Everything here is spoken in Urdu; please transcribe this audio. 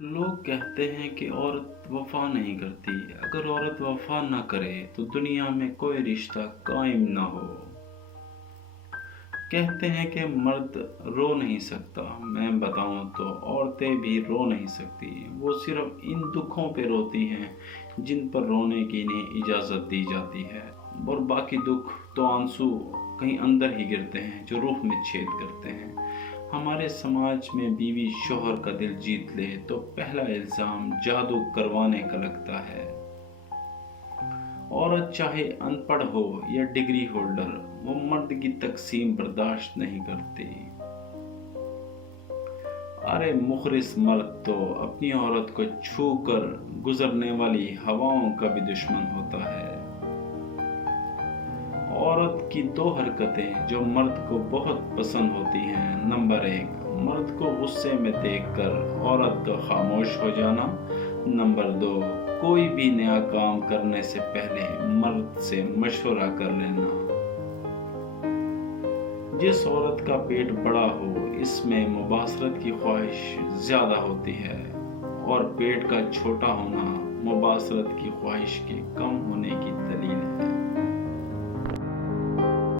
لوگ کہتے ہیں کہ عورت وفا نہیں کرتی۔ اگر عورت وفا نہ کرے تو دنیا میں کوئی رشتہ قائم نہ ہو۔ کہتے ہیں کہ مرد رو نہیں سکتا، میں بتاؤں تو عورتیں بھی رو نہیں سکتی۔ وہ صرف ان دکھوں پہ روتی ہیں جن پر رونے کی انہیں اجازت دی جاتی ہے، اور باقی دکھ تو آنسو کہیں اندر ہی گرتے ہیں جو روح میں چھید کرتے ہیں۔ ہمارے سماج میں بیوی شوہر کا دل جیت لے تو پہلا الزام جادو کروانے کا لگتا ہے۔ عورت چاہے ان پڑھ ہو یا ڈگری ہولڈر، وہ مرد کی تقسیم برداشت نہیں کرتی۔ ارے مخلص مرد تو اپنی عورت کو چھو کر گزرنے والی ہواؤں کا بھی دشمن ہوتا ہے۔ عورت کی دو حرکتیں جو مرد کو بہت پسند ہوتی ہیں: نمبر 1، مرد کو غصے میں دیکھ کر عورت کا خاموش ہو جانا۔ نمبر 2، کوئی بھی نیا کام کرنے سے پہلے مرد سے مشورہ کر لینا۔ جس عورت کا پیٹ بڑا ہو اس میں مباشرت کی خواہش زیادہ ہوتی ہے، اور پیٹ کا چھوٹا ہونا مباشرت کی خواہش کے کم ہونے کی دلیل ہے۔